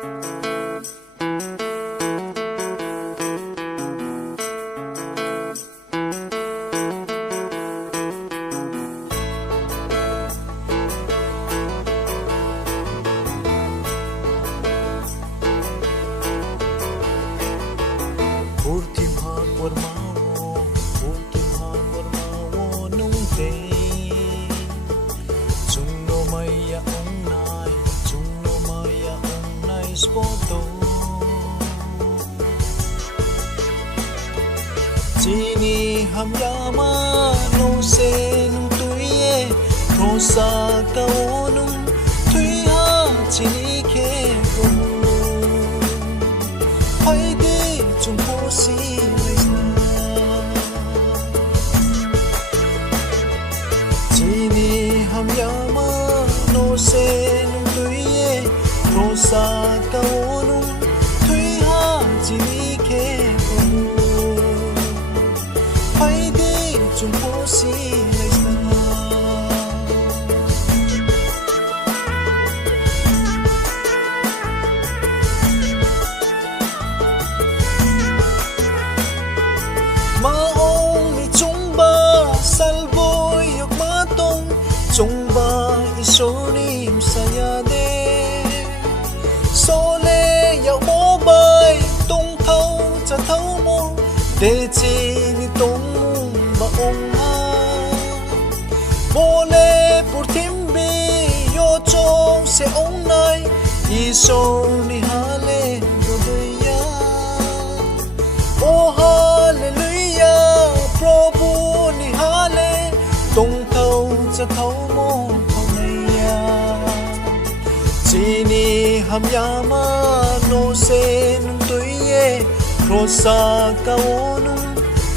Purthimbi pormawo nung te chung no maya ong nai spoto chini ham yama no se nung tuye rosa ka nung thui ha chini ke ko hai de chung po si chini ham yama no se nung tuye rosa ka nung thui ha chini ke ko hai de chung po si maong ni chungba salboy yok matong chungba isonim sayade sole yaw mo bay tung thau cha thau mo de chi ni tong maong ha bole Purthimbi yo chong se ong nai iso ni hale do ya oh hallelujah Prabhu ni hale tong thau cha thau mo thau nei ya chini ham yama no se nung tuye rosa ka nung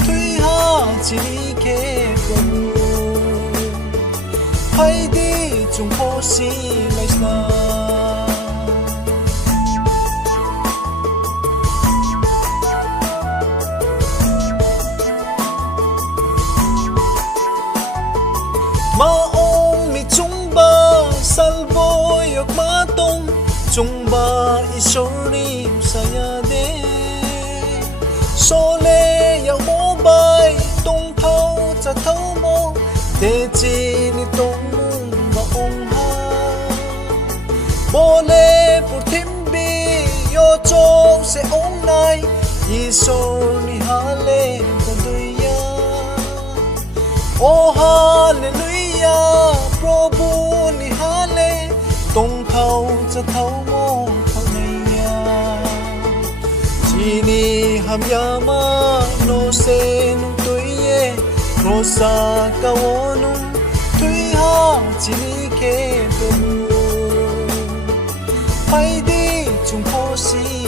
thui ha chini ke ko hai di chung po si lai sa maong mi chungba salboy yok matong chungba isorni sayade sole yaw mo bay tung thau cha thau mo de chi ni tong maong ha bole Purthimbi yo chong se ong nai isorni hale ganduya oh hallelujah Prabhu ni hale tong thau cha thau mo thau nei ya chini ham yama no se nung tuye rosa ka nung thui ha chini ke ko hai di chung po si